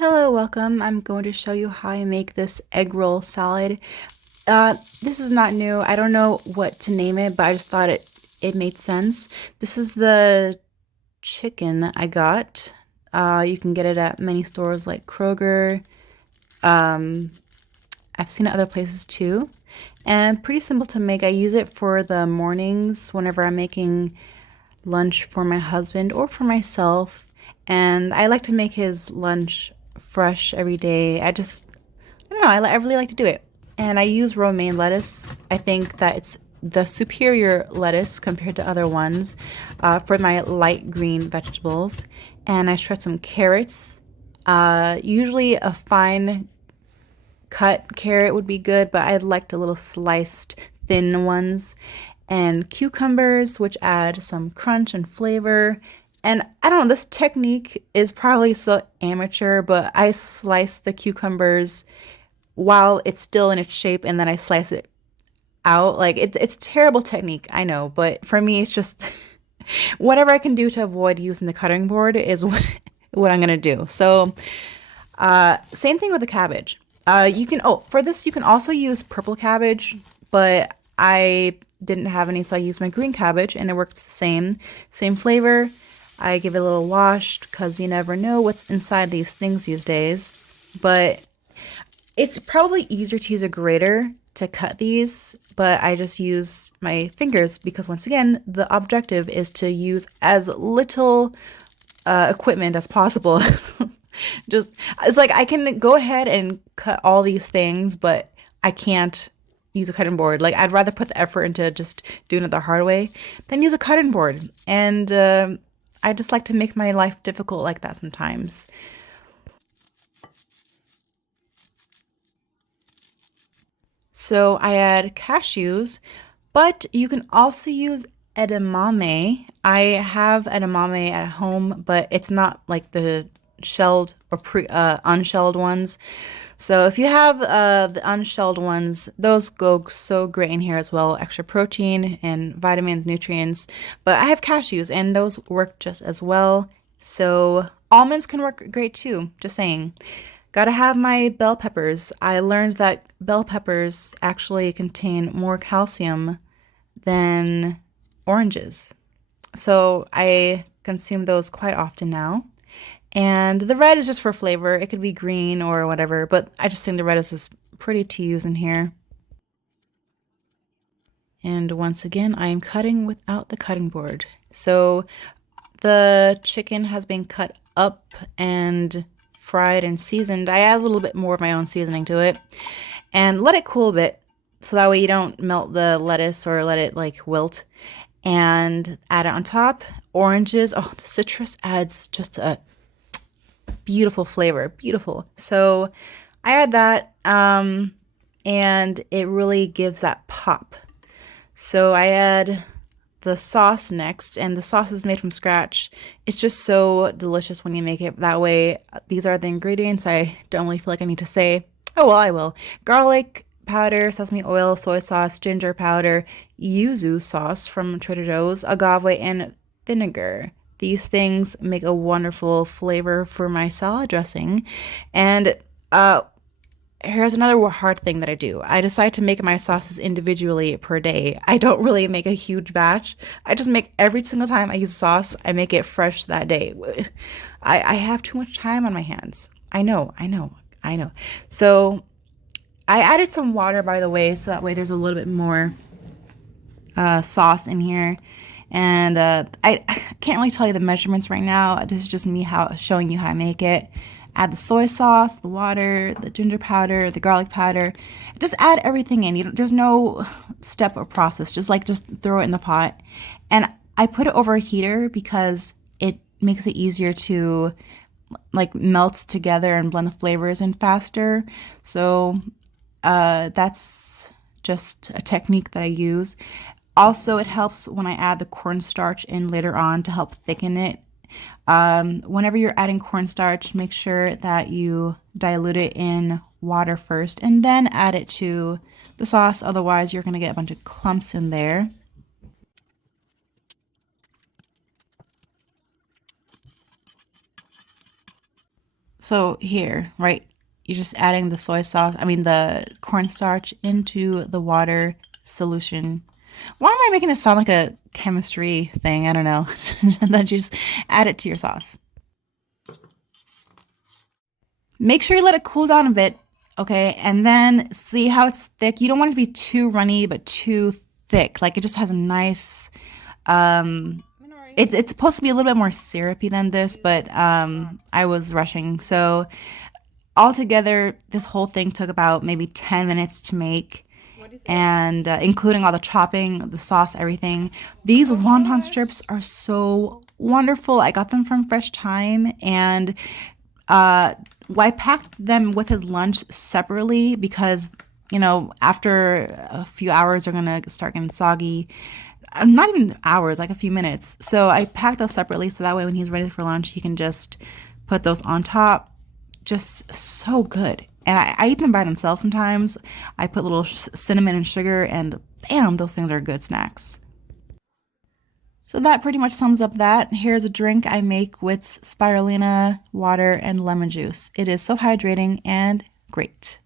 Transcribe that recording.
Hello, welcome. I'm going to show you how I make this egg roll salad. This is not new. I don't know what to name it, but I just thought it made sense. This is the chicken I got. You can get it at many stores like Kroger. Um, I've seen it other places too. And pretty simple to make. I use it for the mornings whenever I'm making lunch for my husband or for myself. And I like to make his lunch fresh every day. I don't know, I really like to do it. And I use romaine lettuce. I think that it's the superior lettuce compared to other ones for my light green vegetables. And I shred some carrots. Usually a fine cut carrot would be good, but I liked a little sliced thin ones. And cucumbers, which add some crunch and flavor. And I don't know, this technique is probably so amateur, but I slice the cucumbers while it's still in its shape and then I slice it out. Like it's terrible technique, I know, but for me it's just whatever I can do to avoid using the cutting board is what I'm gonna do. So same thing with the cabbage. You can, oh, for this, you can also use purple cabbage, but I didn't have any, so I used my green cabbage and it works the same. Same flavor. I give it a little wash because you never know what's inside these things these days. But it's probably easier to use a grater to cut these, but I just use my fingers because once again, the objective is to use as little equipment as possible. Just it's like I can go ahead and cut all these things, but I can't use a cutting board. Like I'd rather put the effort into just doing it the hard way than use a cutting board. And I just like to make my life difficult like that sometimes. So I add cashews, but you can also use edamame. I have edamame at home, but it's not like the shelled or unshelled ones. So if you have the unshelled ones, those go so great in here as well. Extra protein and vitamins, nutrients. But I have cashews and those work just as well. So almonds can work great too, just saying. Gotta have my bell peppers. I learned that bell peppers actually contain more calcium than oranges. So I consume those quite often now. And the red is just for flavor. It could be green or whatever, but I just think the red is just pretty to use in here. And once again, I am cutting without the cutting board. So the chicken has been cut up and fried and seasoned. I add a little bit more of my own seasoning to it and let it cool a bit so that way you don't melt the lettuce or let it like wilt. And add it on top. Oranges. Oh, the citrus adds just a beautiful flavor. Beautiful. So I add that and it really gives that pop. So I add the sauce next, and the sauce is made from scratch. It's just so delicious when you make it that way. These are the ingredients. I don't really feel like I need to say. Oh, well, I will. Garlic powder, sesame oil, soy sauce, ginger powder, yuzu sauce from Trader Joe's, agave, and vinegar. These things make a wonderful flavor for my salad dressing. And here's another hard thing that I do. I decide to make my sauces individually per day. I don't really make a huge batch. I just make every single time I use a sauce, I make it fresh that day. I have too much time on my hands. I know. So I added some water, by the way, so that way there's a little bit more sauce in here. And I can't really tell you the measurements right now. This is just me showing you how I make it. Add the soy sauce, the water, the ginger powder, the garlic powder. Just add everything in. There's no step or process. Just throw it in the pot. And I put it over a heater because it makes it easier to like melt together and blend the flavors in faster. So that's just a technique that I use. Also, it helps when I add the cornstarch in later on to help thicken it. Whenever you're adding cornstarch, make sure that you dilute it in water first and then add it to the sauce. Otherwise, you're going to get a bunch of clumps in there. So here, right, you're just adding the soy sauce, I mean the cornstarch into the water solution. Why am I making it sound like a chemistry thing? I don't know. And then you just add it to your sauce. Make sure you let it cool down a bit, okay? And then see how it's thick. You don't want it to be too runny, but too thick. Like it just has a nice, it's supposed to be a little bit more syrupy than this, but I was rushing. So altogether, this whole thing took about maybe 10 minutes to make. And including all the chopping, the sauce, everything. These wonton strips are so wonderful. I got them from Fresh Thyme, and well, I packed them with his lunch separately because, after a few hours, they're gonna start getting soggy. Not even hours, like a few minutes. So I packed those separately so that way when he's ready for lunch, he can just put those on top. Just so good. And I eat them by themselves sometimes. I put little cinnamon and sugar, and bam, those things are good snacks. So that pretty much sums up that. Here's a drink I make with spirulina, water, and lemon juice. It is so hydrating and great.